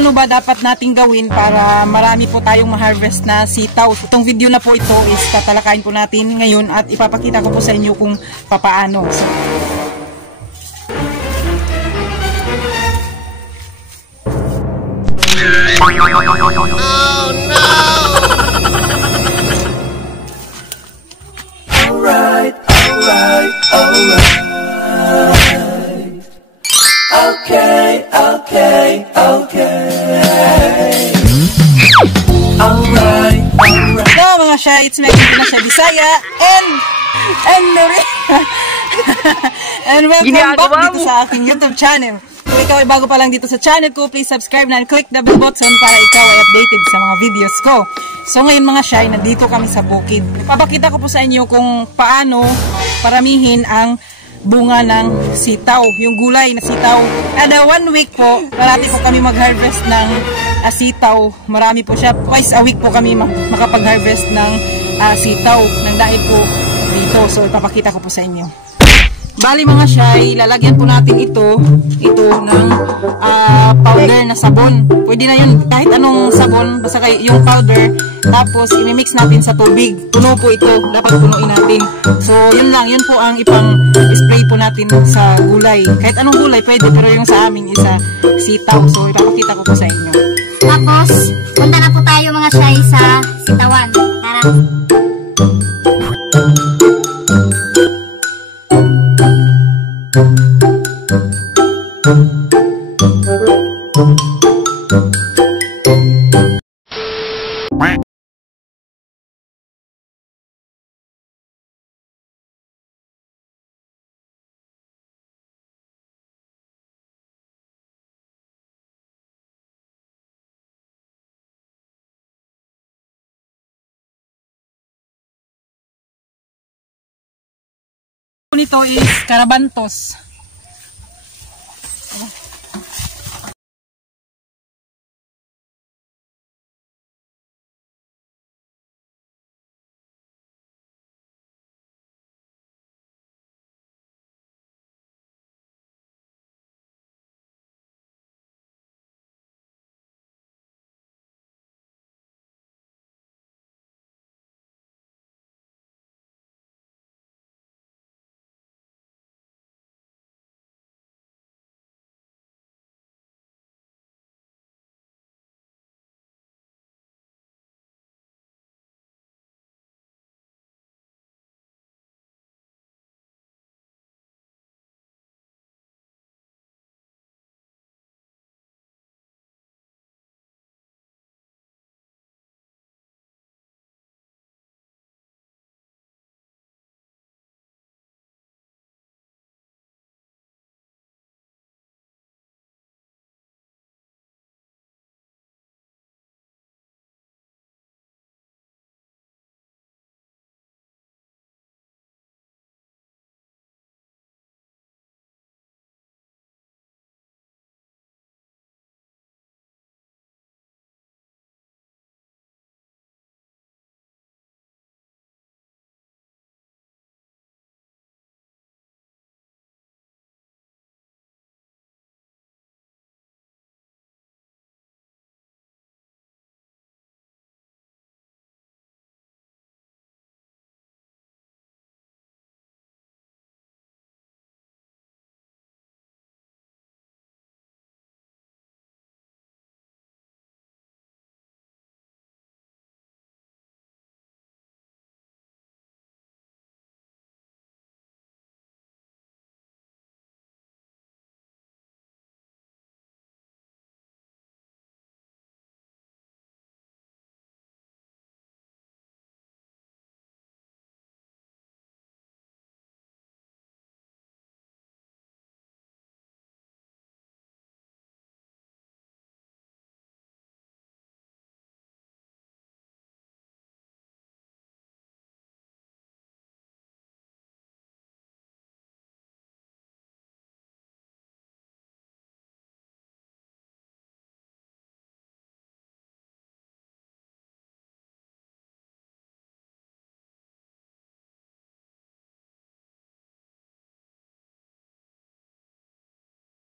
ano ba dapat nating gawin para marami po tayong ma-harvest na sitaw. Itong video na po ito is tatalakayin po natin ngayon at ipapakita ko po sa inyo kung papaano. So, oh no! Alright. Okay. Alright. Hello mga Shy, it's me, Shy Bisaya, and welcome back dito sa aking YouTube channel. Kung ikaw ay bago pa lang dito sa channel ko, please subscribe na and click the bell button para ikaw ay updated sa mga videos ko. So ngayon mga Shy, nandito kami sa bukid. Ipapakita ko po sa inyo kung paano paramihin ang bunga ng sitaw, yung gulay na sitaw. Kada 1 week po, parati po kami mag-harvest ng sitaw. Marami po siya. Twice a week po kami makapag-harvest ng sitaw ng dahil po dito. So ipapakita ko po sa inyo. Bali mga Shy, lalagyan po natin ito ng powder na sabon. Pwede na yun kahit anong sabon, basta yung powder. Tapos imimix natin sa tubig. Puno po ito, dapat punuin natin. So yun lang, yun po ang ipang-spray po natin sa gulay. Kahit anong gulay pwede, pero yung sa amin is sitaw. So ipapakita ko po sa inyo. Tapos punta na po tayo mga Shy sa sitawan. Tara! Nito is Carabantos.